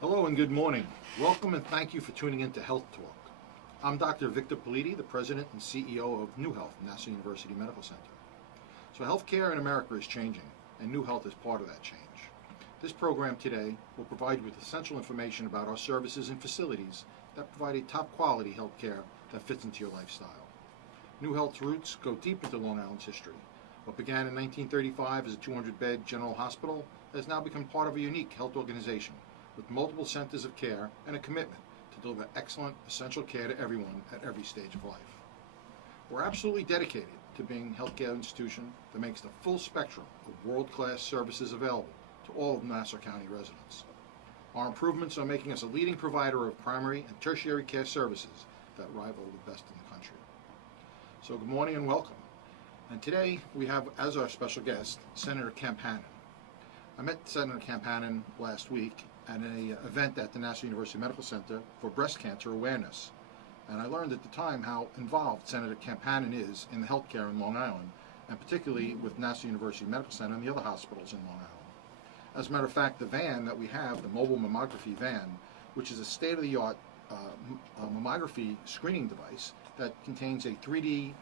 Hello and good morning. Welcome and thank you for tuning in to Health Talk. I'm Dr. Victor Politi, the President and CEO of New Health, Nassau University Medical Center. So healthcare in America is changing, and New Health is part of that change. This program today will provide you with essential information about our services and facilities that provide a top quality healthcare that fits into your lifestyle. New Health's roots go deep into Long Island's history. What began in 1935 as a 200-bed general hospital has now become part of a unique health organization with multiple centers of care and a commitment to deliver excellent, essential care to everyone at every stage of life. We're absolutely dedicated to being a healthcare institution that makes the full spectrum of world-class services available to all of Nassau County residents. Our improvements are making us a leading provider of primary and tertiary care services that rival the best in the country. So good morning and welcome. And today we have as our special guest, Senator Kemp Hannon. I met Senator Kemp Hannon last week at an event at the Nassau University Medical Center for breast cancer awareness. And I learned at the time how involved Senator Kemp Hannon is in the healthcare in Long Island, and particularly with Nassau University Medical Center and the other hospitals in Long Island. As a matter of fact, the van that we have, the mobile mammography van, which is a state-of-the-art mammography screening device that contains a 3D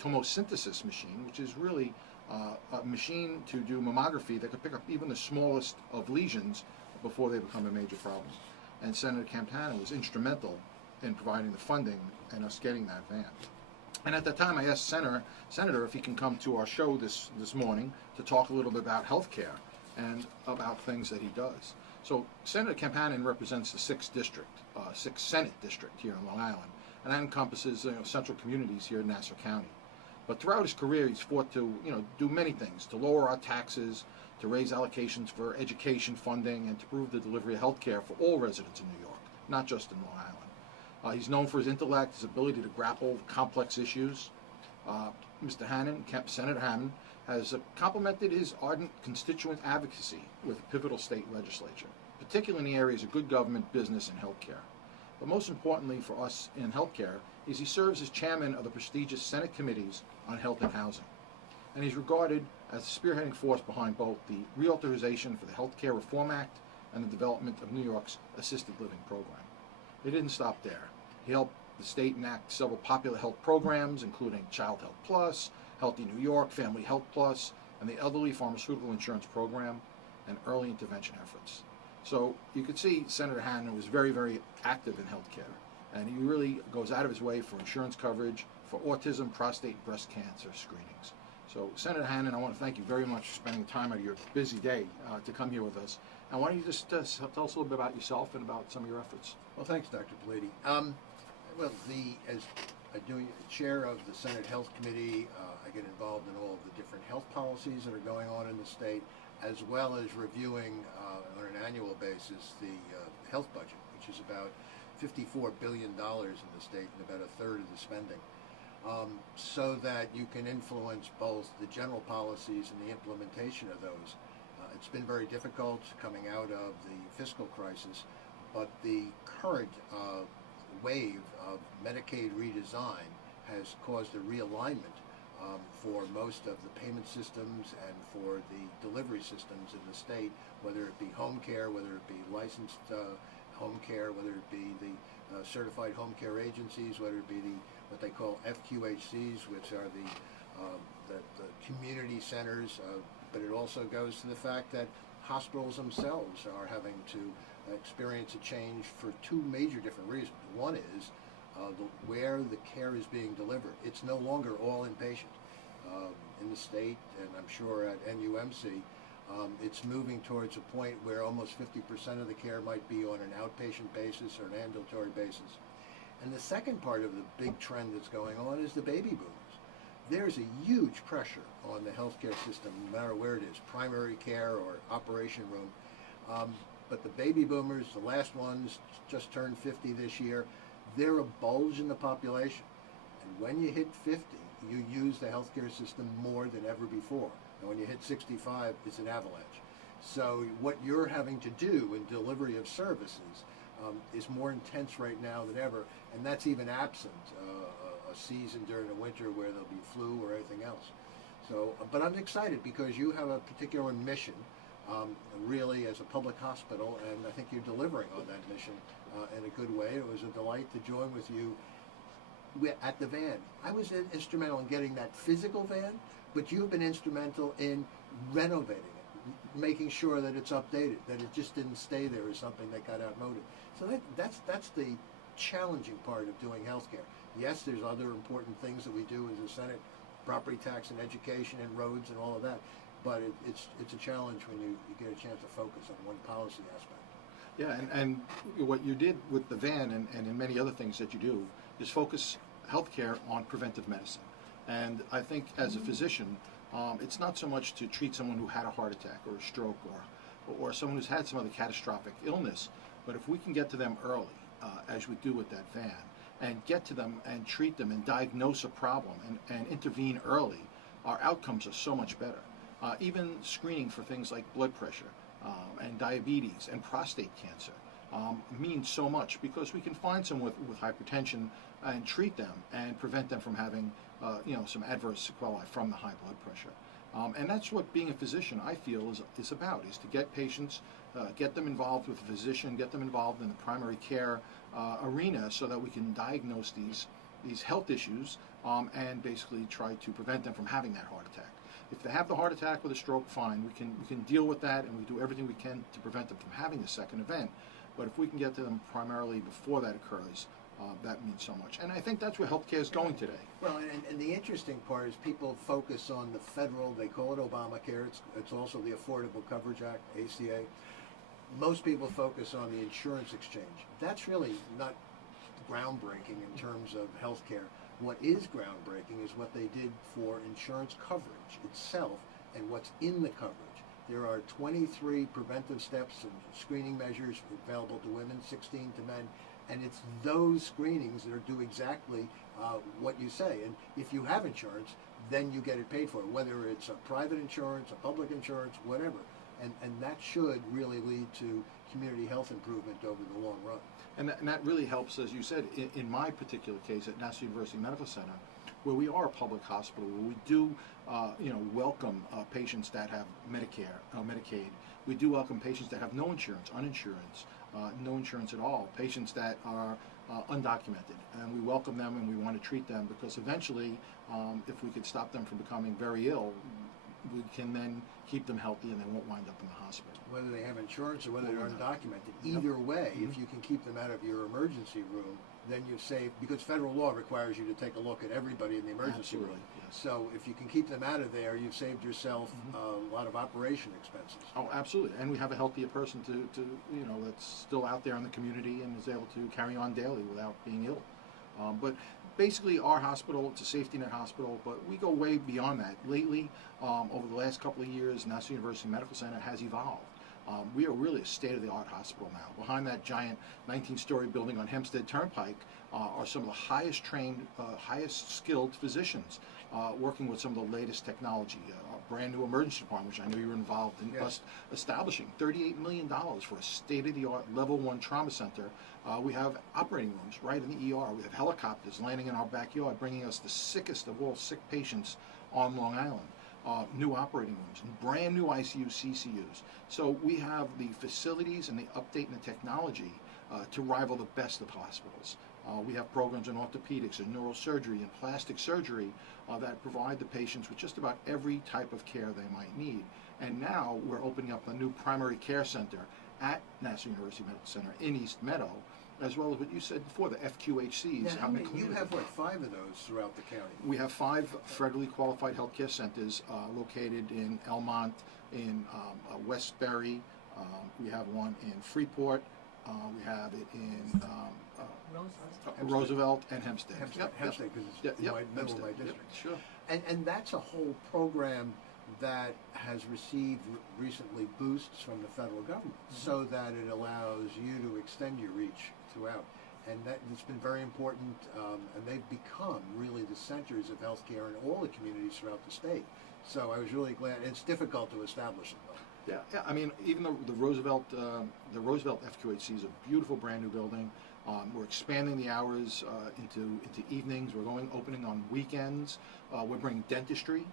tomosynthesis machine, which is really a machine to do mammography that could pick up even the smallest of lesions before they become a major problem. And Senator Kemp Hannon was instrumental in providing the funding and us getting that van. And at that time I asked Senator if he can come to our show this morning to talk a little bit about healthcare and about things that he does. So Senator Kemp Hannon represents the 6th Senate District here in Long Island, and that encompasses central communities here in Nassau County. But throughout his career, he's fought to do many things, to lower our taxes, to raise allocations for education funding, and to improve the delivery of health care for all residents in New York, not just in Long Island. He's known for his intellect, his ability to grapple with complex issues. Mr. Hannon, Senator Hannon, has complemented his ardent constituent advocacy with a pivotal state legislature, particularly in the areas of good government, business, and healthcare. But most importantly for us in healthcare is he serves as chairman of the prestigious Senate committees on health and housing. And he's regarded as the spearheading force behind both the reauthorization for the Health Care Reform Act and the development of New York's assisted living program. It didn't stop there. He helped the state enact several popular health programs, including Child Health Plus, Healthy New York, Family Health Plus, and the Elderly Pharmaceutical Insurance Program, and early intervention efforts. So you could see Senator Hannon was very, very active in healthcare, and he really goes out of his way for insurance coverage for autism, prostate, and breast cancer screenings. So Senator Hannon, I want to thank you very much for spending time out of your busy day to come here with us. And why don't you just tell us a little bit about yourself and about some of your efforts? Well, thanks, Dr. Politi. As chair of the Senate Health Committee, I get involved in all of the different health policies that are going on in the state, as well as reviewing on an annual basis the health budget, which is about $54 billion in the state and about a third of the spending. So that you can influence both the general policies and the implementation of those. It's been very difficult coming out of the fiscal crisis, but the current wave of Medicaid redesign has caused a realignment for most of the payment systems and for the delivery systems in the state, whether it be home care, whether it be licensed home care, whether it be the certified home care agencies, whether it be what they call FQHCs, which are the community centers, but it also goes to the fact that hospitals themselves are having to experience a change for two major different reasons. One is where the care is being delivered. It's no longer all inpatient. In the state, and I'm sure at NUMC, it's moving towards a point where almost 50% of the care might be on an outpatient basis or an ambulatory basis. And the second part of the big trend that's going on is the baby boomers. There's a huge pressure on the healthcare system, no matter where it is, primary care or operation room. But the baby boomers, the last ones, just turned 50 this year, they're a bulge in the population. And when you hit 50, you use the healthcare system more than ever before. And when you hit 65, it's an avalanche. So what you're having to do in delivery of services is more intense right now than ever, and that's even absent a season during the winter where there'll be flu or anything else. So, but I'm excited because you have a particular mission really as a public hospital, and I think you're delivering on that mission in a good way. It was a delight to join with you at the van. I was instrumental in getting that physical van, but you've been instrumental in renovating it, making sure that it's updated, that it just didn't stay there as something that got outmoded. So that's the challenging part of doing healthcare. Yes, there's other important things that we do as a Senate, property tax and education and roads and all of that, but it's a challenge when you get a chance to focus on one policy aspect. Yeah, and what you did with the van and in many other things that you do is focus healthcare on preventive medicine. And I think as a physician, it's not so much to treat someone who had a heart attack or a stroke or someone who's had some other catastrophic illness, but if we can get to them early, as we do with that van, and get to them and treat them and diagnose a problem and intervene early, our outcomes are so much better. Even screening for things like blood pressure and diabetes and prostate cancer means so much, because we can find someone with hypertension and treat them and prevent them from having some adverse sequelae from the high blood pressure. And that's what being a physician, I feel, is about, is to get patients, get them involved with a physician, get them involved in the primary care arena so that we can diagnose these health issues and basically try to prevent them from having that heart attack. If they have the heart attack or the stroke, fine, we can deal with that, and we do everything we can to prevent them from having the second event. But if we can get to them primarily before that occurs, that means so much. And I think that's where healthcare is going today. Well, and the interesting part is people focus on the federal, they call it Obamacare, it's also the Affordable Coverage Act, ACA. Most people focus on the insurance exchange. That's really not groundbreaking in terms of healthcare. What is groundbreaking is what they did for insurance coverage itself and what's in the coverage. There are 23 preventive steps and screening measures available to women, 16 to men, and it's those screenings that do exactly what you say. And if you have insurance, then you get it paid for, whether it's a private insurance, a public insurance, whatever. And that should really lead to community health improvement over the long run. And that really helps, as you said, in my particular case at National University Medical Center, where we are a public hospital, where we do welcome patients that have Medicare, Medicaid. We do welcome patients that have no insurance, no insurance at all, patients that are undocumented. And we welcome them and we want to treat them, because eventually, if we could stop them from becoming very ill, we can then keep them healthy and they won't wind up in the hospital. Whether they have insurance or whether they're undocumented, either way, if you can keep them out of your emergency room, then you've saved, because federal law requires you to take a look at everybody in the emergency room. Yes. So if you can keep them out of there, you've saved yourself a lot of operation expenses. Oh, absolutely. And we have a healthier person to that's still out there in the community and is able to carry on daily without being ill. But basically, our hospital, it's a safety net hospital, but we go way beyond that. Lately, over the last couple of years, National University Medical Center has evolved. We are really a state-of-the-art hospital now. Behind that giant 19-story building on Hempstead Turnpike are some of the highest trained, highest skilled physicians working with some of the latest technology. A brand new emergency department, which I know you were involved in us establishing. $38 million for a state-of-the-art level 1 trauma center. We have operating rooms right in the ER. We have helicopters landing in our backyard, bringing us the sickest of all sick patients on Long Island. New operating rooms, brand new ICUs, CCUs. So we have the facilities and the update in the technology to rival the best of hospitals. We have programs in orthopedics and neurosurgery and plastic surgery that provide the patients with just about every type of care they might need. And now we're opening up a new primary care center at National University Medical Center in East Meadow, as well as what you said before, the FQHCs. Now, you have, 5 of those throughout the county? We have 5 federally qualified healthcare centers located in Elmont, in Westbury. We have one in Freeport. We have it in Roosevelt and Hempstead. Hempstead, because it's in the middle of my district. Sure. And that's a whole program that has received recently boosts from the federal government, so that it allows you to extend your reach throughout. And it's been very important, and they've become really the centers of healthcare in all the communities throughout the state. So I was really glad. It's difficult to establish them, though. Yeah. I mean, even the Roosevelt FQHC is a beautiful brand new building. We're expanding the hours into evenings. We're opening on weekends. We're bringing dentistry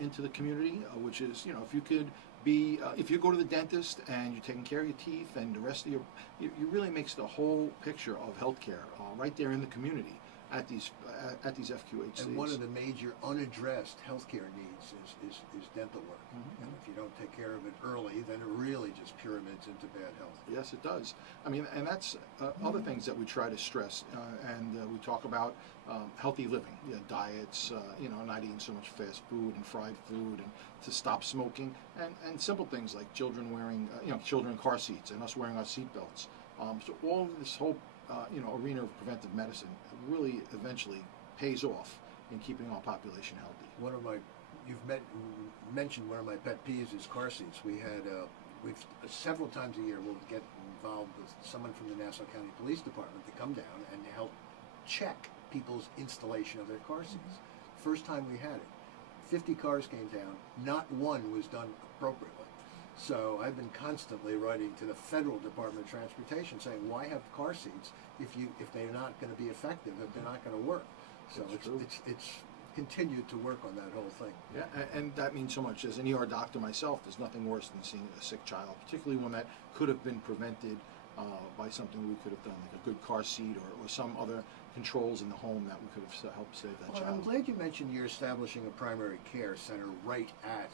into the community, which is, if you could if you go to the dentist and you're taking care of your teeth and the rest of you really makes the whole picture of healthcare right there in the community at these FQHCs. And one of the major unaddressed healthcare needs is dental work. Mm-hmm. And if you don't take care of it early, then it really just pyramids into bad health. Yes, it does. I mean, and that's other things that we try to stress, and we talk about healthy living, diets, not eating so much fast food and fried food, and to stop smoking, and simple things like children wearing, children in car seats and us wearing our seatbelts. So all of this whole, arena of preventive medicine really eventually pays off in keeping our population healthy. You've mentioned one of my pet peeves is car seats. We've several times a year we'll get involved with someone from the Nassau County Police Department to come down and help check people's installation of their car seats. First time we had it, 50 cars came down, not one was done appropriately. So I've been constantly writing to the Federal Department of Transportation saying, why have car seats if they're not going to be effective, if they're not going to work? So it's continued to work on that whole thing. Yeah, and that means so much. As an ER doctor myself, there's nothing worse than seeing a sick child, particularly one that could have been prevented by something we could have done, like a good car seat or some other controls in the home that we could have helped save that child. I'm glad you mentioned you're establishing a primary care center right at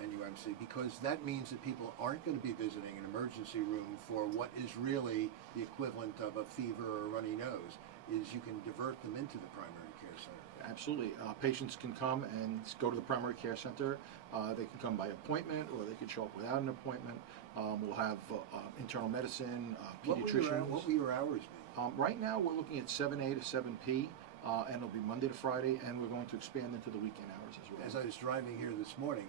NUMC, because that means that people aren't going to be visiting an emergency room for what is really the equivalent of a fever or a runny nose. Is you can divert them into the primary care center. Absolutely. Patients can come and go to the primary care center. They can come by appointment, or they can show up without an appointment. We'll have internal medicine, pediatricians. What will your hours be? Right now, we're looking at 7 A to 7 P, and it'll be Monday to Friday, and we're going to expand into the weekend hours as well. As I was driving here this morning,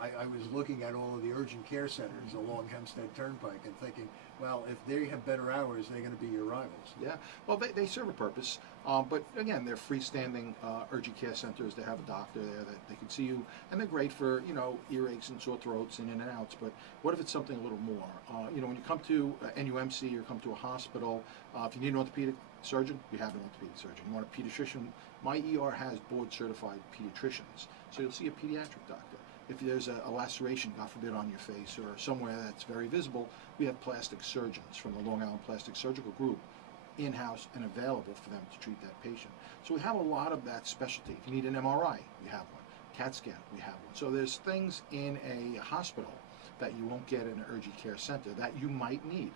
I was looking at all of the urgent care centers along Hempstead Turnpike and thinking, well, if they have better hours, they're going to be your rivals. Yeah, well, they serve a purpose, but again, they're freestanding urgent care centers. They have a doctor there that they can see you, and they're great for, earaches and sore throats and in and outs, but what if it's something a little more? When you come to NUMC or come to a hospital, if you need an orthopedic surgeon, you have an orthopedic surgeon. You want a pediatrician, my ER has board-certified pediatricians, so you'll see a pediatric doctor. If there's a laceration, God forbid, on your face or somewhere that's very visible, we have plastic surgeons from the Long Island Plastic Surgical Group in-house and available for them to treat that patient. So we have a lot of that specialty. If you need an MRI, we have one. CAT scan, we have one. So there's things in a hospital that you won't get in an urgent care center that you might need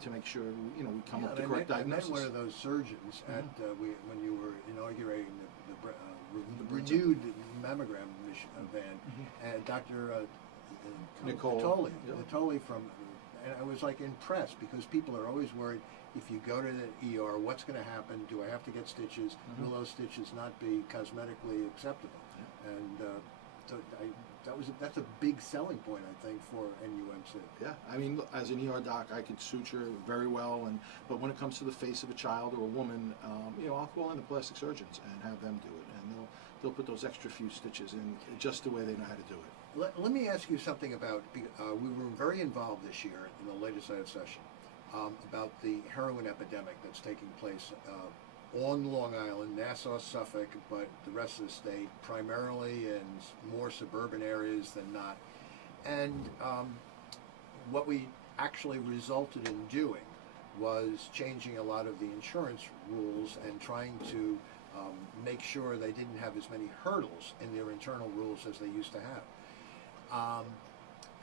to make sure we come up with the correct diagnosis. I met one of those surgeons at when you were inaugurating the renewed mammogram van, and Dr. Nicole Natoli from, and I was like impressed, because people are always worried, if you go to the ER, what's going to happen? Do I have to get stitches? Will those stitches not be cosmetically acceptable? And so that's a big selling point, I think, for NUMC. Yeah, I mean, look, as an ER doc, I could suture very well, but when it comes to the face of a child or a woman, I'll call in the plastic surgeons and have them do it, and they'll put those extra few stitches in just the way they know how to do it. Let me ask you something about, we were very involved this year in the legislative session about the heroin epidemic that's taking place on Long Island, Nassau, Suffolk, but the rest of the state, primarily in more suburban areas than not. And what we actually resulted in doing was changing a lot of the insurance rules and trying to make sure they didn't have as many hurdles in their internal rules as they used to have.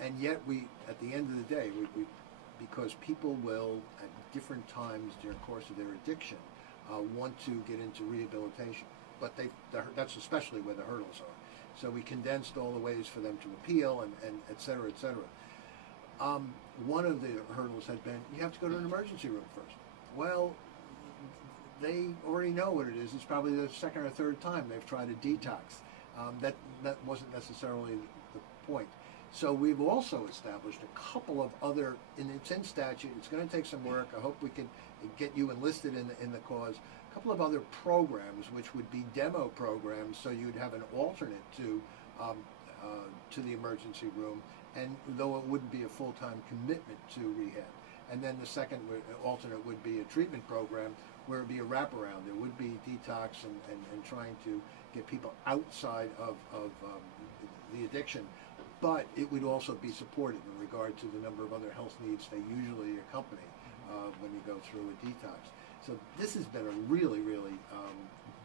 And yet at the end of the day, because people will, at different times during the course of their addiction, want to get into rehabilitation, but that's especially where the hurdles are. So we condensed all the ways for them to appeal and et cetera, et cetera. One of the hurdles had been, you have to go to an emergency room first. Well, they already know what it is. It's probably the second or third time they've tried a detox. That wasn't necessarily the point. So we've also established a couple of other, and it's in statute, it's going to take some work. I hope we can get you enlisted in the cause. A couple of other programs, which would be demo programs, so you'd have an alternate to the emergency room, and though it wouldn't be a full-time commitment to rehab. And then the second alternate would be a treatment program where it would be a wraparound. There would be detox and trying to get people outside of the addiction. but it would also be supported in regard to the number of other health needs they usually accompany when you go through a detox. So this has been a really, really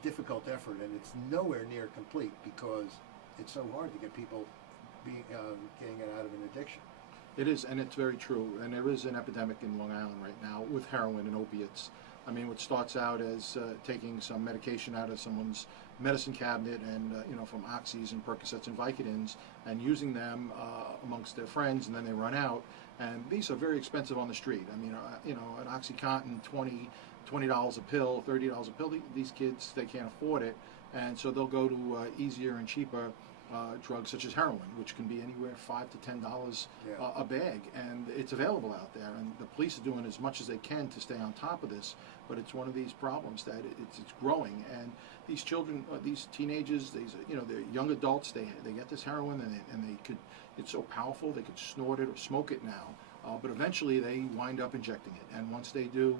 difficult effort, and it's nowhere near complete because it's so hard to get people getting it out of an addiction. It is, and it's very true. And there is an epidemic in Long Island right now with heroin and opiates. I mean, what starts out as taking some medication out of someone's medicine cabinet and, from Oxys and Percocets and Vicodins and using them amongst their friends, and then they run out. And these are very expensive on the street. I mean, an OxyContin, $20 a pill, $30 a pill. These kids, they can't afford it. And so they'll go to easier and cheaper drugs such as heroin, which can be anywhere $5 to $10 a bag, and it's available out there. And the police are doing as much as they can to stay on top of this, but it's one of these problems that it's growing. And these children, these teenagers, they're young adults. They get this heroin, and they could. It's so powerful they could snort it or smoke it now, but eventually they wind up injecting it. And once they do,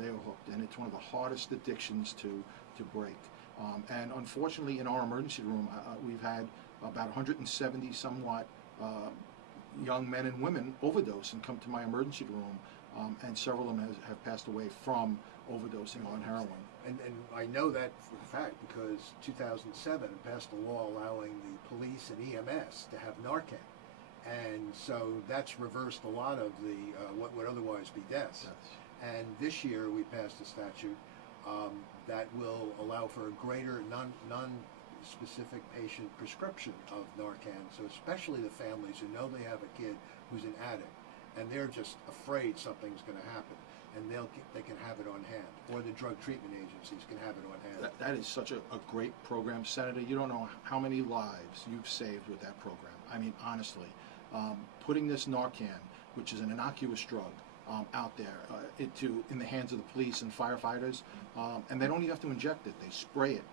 they are hooked. And it's one of the hardest addictions to break. And unfortunately, in our emergency room, we've had about 170 somewhat young men and women overdose and come to my emergency room, and several of them have passed away from overdosing on heroin. And I know that for a fact because 2007 passed a law allowing the police and EMS to have Narcan. And so that's reversed a lot of the what would otherwise be deaths. Yes. And this year we passed a statute that will allow for a greater non-specific patient prescription of Narcan. So especially the families who know they have a kid who's an addict, and they're just afraid something's going to happen, and they can have it on hand, or the drug treatment agencies can have it on hand. That is such a great program, Senator. You don't know how many lives you've saved with that program. I mean, honestly, putting this Narcan, which is an innocuous drug, out there in the hands of the police and firefighters, and they don't even have to inject it. They spray it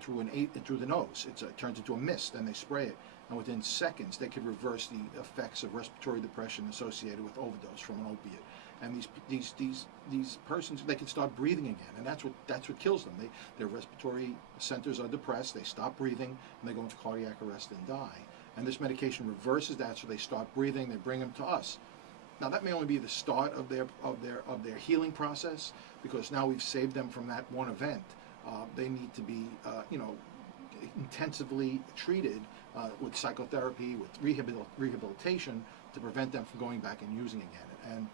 through the nose. It turns into a mist, and they spray it, and within seconds they could reverse the effects of respiratory depression associated with overdose from an opiate. And these persons, they can start breathing again, and that's what kills them. Their respiratory centers are depressed. They stop breathing, and they go into cardiac arrest and die. And this medication reverses that, so they start breathing. They bring them to us. Now that may only be the start of their healing process, because now we've saved them from that one event. They need to be intensively treated with psychotherapy, with rehabilitation to prevent them from going back and using again. And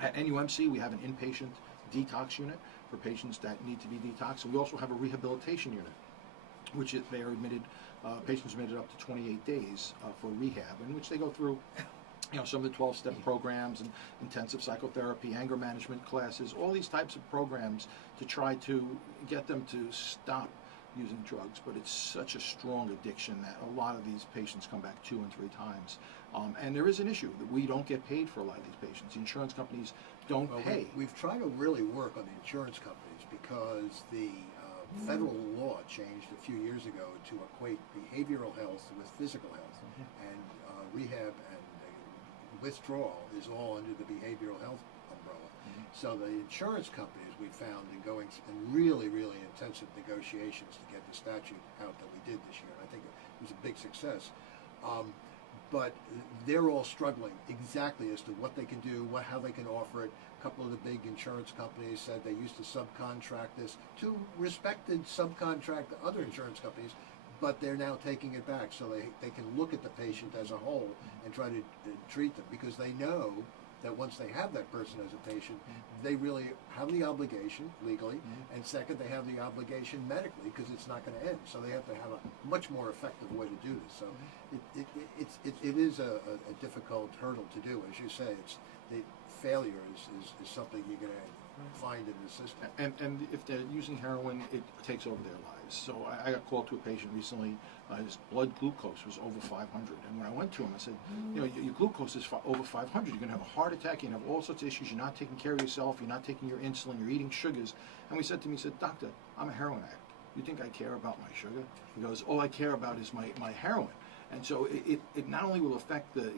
at NUMC we have an inpatient detox unit for patients that need to be detoxed. And we also have a rehabilitation unit, which they are admitted. Patients admitted up to 28 days for rehab, in which they go through some of the 12-step programs and intensive psychotherapy, anger management classes, all these types of programs to try to get them to stop using drugs. But it's such a strong addiction that a lot of these patients come back 2 and 3 times. And there is an issue that we don't get paid for a lot of these patients. The insurance companies don't pay. We've tried to really work on the insurance companies because the federal law changed a few years ago to equate behavioral health with physical health, and rehab and withdrawal is all under the behavioral health umbrella. So the insurance companies, we found in going in really, really intensive negotiations to get the statute out that we did this year, and I think it was a big success. But they're all struggling exactly as to what they can do, how they can offer it. A couple of the big insurance companies said they used to subcontract this to respected subcontract other insurance companies, but they're now taking it back so they can look at the patient as a whole and try to treat them, because they know that once they have that person as a patient, they really have the obligation legally, and second, they have the obligation medically, because it's not going to end. So they have to have a much more effective way to do this. So it is a difficult hurdle to do. As you say, the failure is something you're going to find in the system. And if they're using heroin, it takes over their lives. So I got called to a patient recently. His blood glucose was over 500, and when I went to him, I said, your glucose is over 500. You're going to have a heart attack. You're going to have all sorts of issues. You're not taking care of yourself. You're not taking your insulin. You're eating sugars. And he said, Doctor, I'm a heroin addict. You think I care about my sugar? He goes, all I care about is my heroin. And so it not only will affect the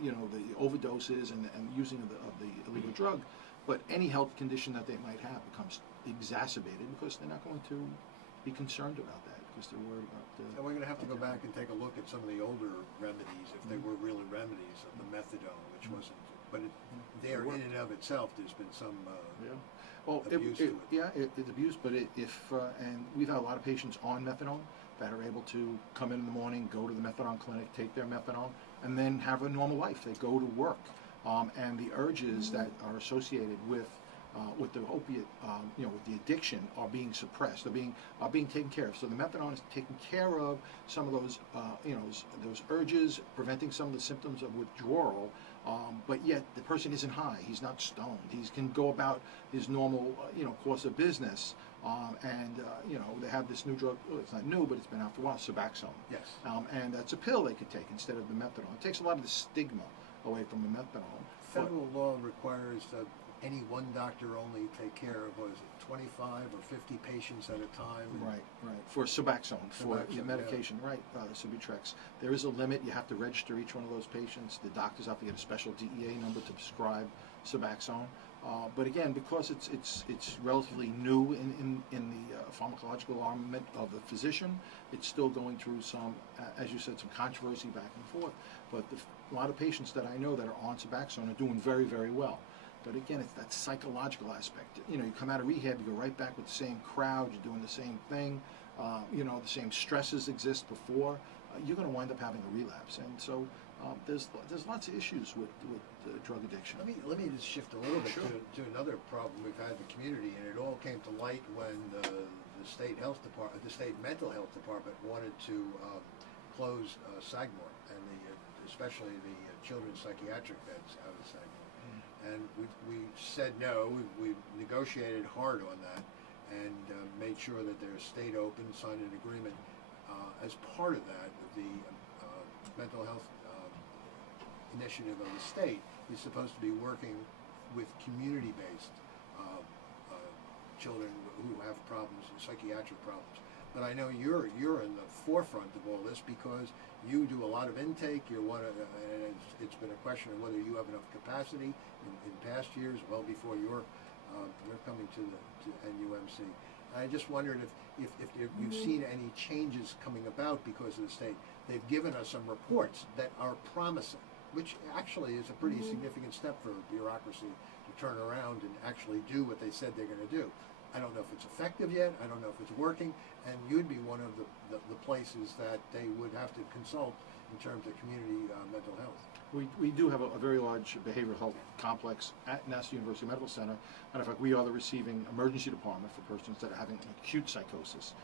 overdoses and using of the illegal drug, but any health condition that they might have becomes exacerbated, because they're not going to be concerned about that, because they're worried about And we're going to have to go back and take a look at some of the older remedies, if they were really remedies, of the methadone, which wasn't. But there, in and of itself, there's been some Yeah. Well, abuse to it. Yeah, it's abuse, but and we've had a lot of patients on methadone that are able to come in the morning, go to the methadone clinic, take their methadone, and then have a normal life. They go to work, and the urges that are associated with the opiate, with the addiction, are being suppressed. Are being taken care of. So the methadone is taking care of some of those, those urges, preventing some of the symptoms of withdrawal. But yet the person isn't high. He's not stoned. He can go about his normal, course of business. They have this new drug. Well, it's not new, but it's been out for a while. Suboxone. Yes. And that's a pill they could take instead of the methadone. It takes a lot of the stigma away from the methadone. Federal law requires that any one doctor only take care of, 25 or 50 patients at a time? Right. For Suboxone, for your Suboxone, medication, yeah. right, Subutex. There is a limit. You have to register each one of those patients. The doctors have to get a special DEA number to prescribe Suboxone. But again, because it's relatively new in the pharmacological armament of the physician, it's still going through some, as you said, some controversy back and forth. But a lot of patients that I know that are on Suboxone are doing very, very well. But again, it's that psychological aspect. You come out of rehab, you go right back with the same crowd, you're doing the same thing, the same stresses exist before. You're going to wind up having a relapse. And so there's lots of issues with drug addiction. Let me just shift a little bit Sure. to another problem we've had in the community, and it all came to light when the state health department, the state mental health department, wanted to close Sagamore, and especially the children's psychiatric beds out of Sagamore. And we said no. We negotiated hard on that, and made sure that they're stayed open, signed an agreement. As part of that, the mental health initiative of the state is supposed to be working with community-based children who have problems, psychiatric problems. But I know you're in the forefront of all this because you do a lot of intake. You're one of, and it's been a question of whether you have enough capacity in past years, well before you're coming to NUMC. I just wondered if you've seen any changes coming about because of the state. They've given us some reports that are promising, which actually is a pretty significant step for bureaucracy to turn around and actually do what they said they're going to do. I don't know if it's effective yet. I don't know if it's working. And you'd be one of the places that they would have to consult in terms of community mental health. We do have a very large behavioral health complex at Nassau University Medical Center. And in fact, we are the receiving emergency department for persons that are having acute psychosis.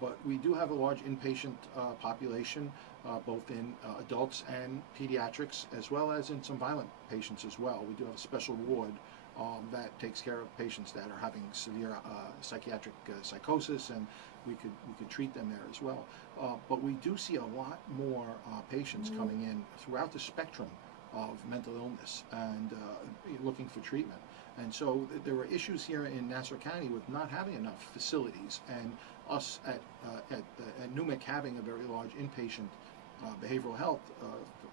But we do have a large inpatient population, both in adults and pediatrics, as well as in some violent patients as well. We do have a special ward that takes care of patients that are having severe psychiatric psychosis, and we could treat them there as well. But we do see a lot more patients coming in throughout the spectrum of mental illness and looking for treatment. And so there were issues here in Nassau County with not having enough facilities, and us at NUMC having a very large inpatient behavioral health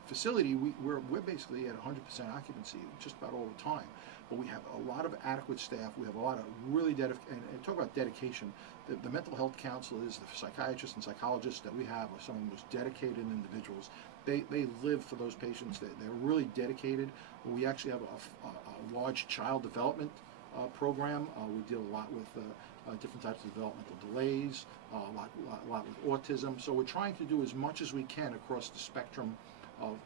facility. We're basically at 100% occupancy just about all the time. But we have a lot of adequate staff. We have a lot of really and talk about dedication. The mental health counselors, the psychiatrists and psychologists that we have are some of the most dedicated individuals. They live for those patients. They're really dedicated. We actually have a large child development program. We deal a lot with different types of developmental delays, a lot with autism. So we're trying to do as much as we can across the spectrum of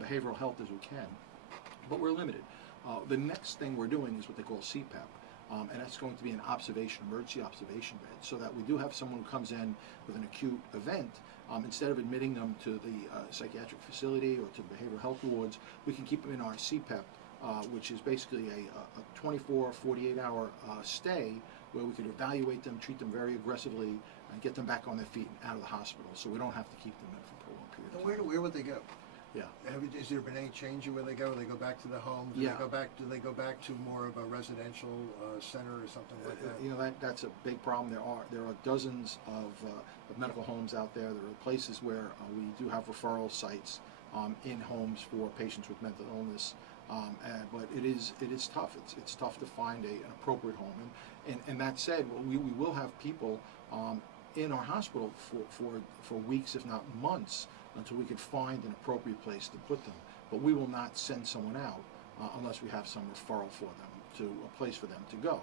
behavioral health as we can, but we're limited. The next thing we're doing is what they call CPAP, and that's going to be an emergency observation bed, so that we do have someone who comes in with an acute event. Instead of admitting them to the psychiatric facility or to the behavioral health wards, we can keep them in our CPAP, which is basically a 24, 48-hour stay where we could evaluate them, treat them very aggressively, and get them back on their feet and out of the hospital, so we don't have to keep them in for a prolonged period of time. Where would they go? Yeah. Has there been any change in where they go? Do they go back to the homes? Yeah. Do they go back to more of a residential center or something like that? That's a big problem. There are dozens of medical homes out there. There are places where we do have referral sites in homes for patients with mental illness. But it is tough. It's tough to find an appropriate home. And that said, we will have people in our hospital for weeks, if not months, until we could find an appropriate place to put them. But we will not send someone out unless we have some referral for them, to a place for them to go.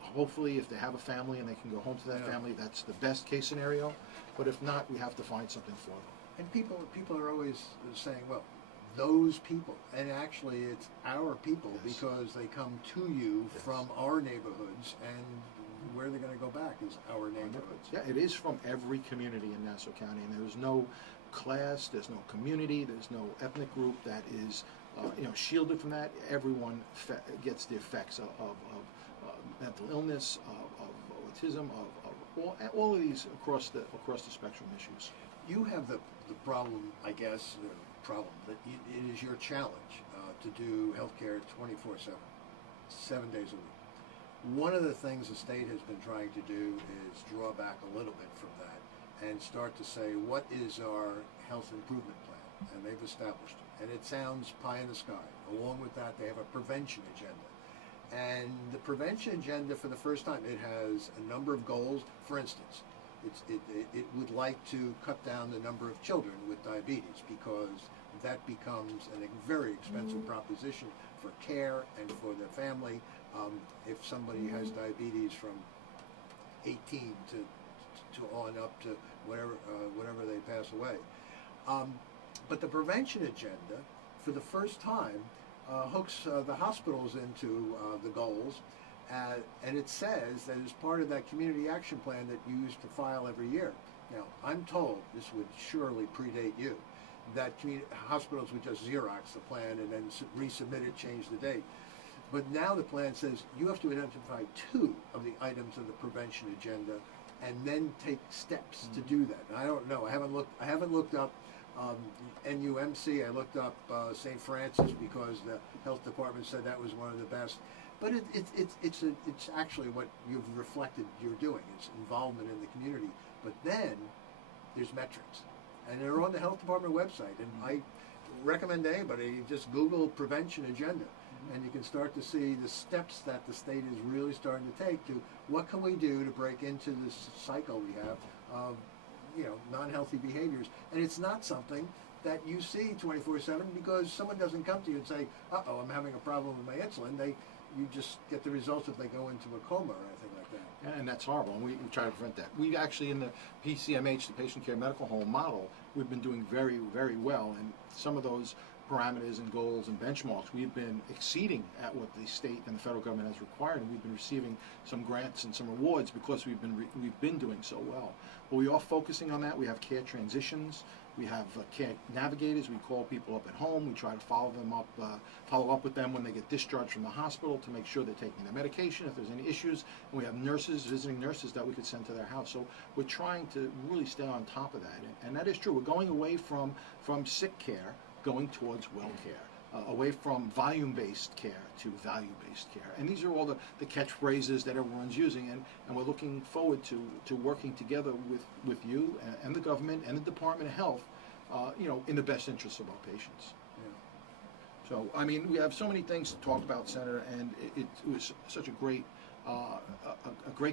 Hopefully, if they have a family and they can go home to that family, that's the best case scenario. But if not, we have to find something for them. And people are always saying, well, those people, and actually it's our people, Yes. because they come to you Yes. from our neighborhoods, and where they're going to go back is our neighborhoods. Yeah, it is from every community in Nassau County, and there's no class, there's no community, there's no ethnic group that is shielded from that. Everyone gets the effects of mental illness, of autism, of all of these across the spectrum issues. You have the problem, I guess, that it is your challenge to do healthcare 24/7, 7 days a week. One of the things the state has been trying to do is draw back a little bit from that and start to say, what is our health improvement plan? And they've established it. And it sounds pie in the sky. Along with that, they have a prevention agenda. And the prevention agenda, for the first time, it has a number of goals. For instance, it would like to cut down the number of children with diabetes, because that becomes a very expensive proposition for care and for the family. If somebody has diabetes from 18 to on up to whatever they pass away. But the prevention agenda, for the first time, hooks the hospitals into the goals, and it says that as part of that community action plan that you used to file every year. Now, I'm told, this would surely predate you, that hospitals would just Xerox the plan and then resubmit it, change the date. But now the plan says you have to identify 2 of the items of the prevention agenda, and then take steps to do that. And I don't know. I haven't looked up NUMC. I looked up St. Francis, because the health department said that was one of the best. But it's actually what you've reflected you're doing. It's involvement in the community. But then there's metrics, and they're on the health department website. And I recommend anybody just Google prevention agenda, and you can start to see the steps that the state is really starting to take to what can we do to break into this cycle we have of non-healthy behaviors. And it's not something that you see 24/7, because someone doesn't come to you and say, uh-oh, I'm having a problem with my insulin. You just get the results if they go into a coma or anything like that. And that's horrible, and we try to prevent that. We actually, in the PCMH, the Patient Care Medical Home model, we've been doing very, very well, and some of those parameters and goals and benchmarks we've been exceeding at what the state and the federal government has required, and we've been receiving some grants and some awards because we've been doing so well. But we are focusing on that. We have care transitions. We have care navigators. We call people up at home. We try to follow up with them when they get discharged from the hospital to make sure they're taking their medication, if there's any issues. And we have visiting nurses that we could send to their house. So we're trying to really stay on top of that. And that is true. We're going away from sick care, going towards well care, away from volume-based care to value-based care. And these are all the catchphrases that everyone's using, and we're looking forward to working together with you and the government and the Department of Health, in the best interest of our patients. Yeah. So, I mean, we have so many things to talk about, Senator, and it was such a great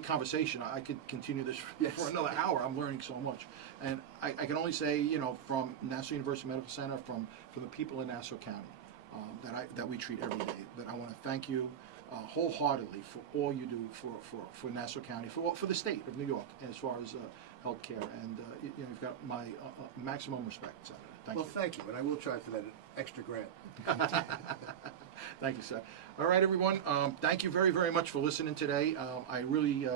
conversation. I could continue this for another hour. I'm learning so much, and I can only say, from Nassau University Medical Center, from the people in Nassau County, that we treat every day. But I want to thank you wholeheartedly for all you do for Nassau County, for the state of New York, as far as healthcare, and you've got my maximum respect, Senator. Thank you. Well, thank you, and I will try for that extra grant. Thank you, sir. All right, everyone. Thank you very, very much for listening today. I really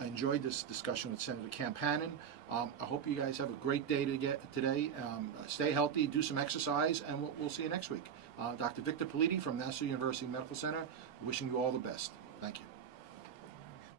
enjoyed this discussion with Senator Kemp Hannon. I hope you guys have a great day today. Stay healthy, do some exercise, and we'll see you next week. Dr. Victor Politi from Nassau University Medical Center, wishing you all the best. Thank you.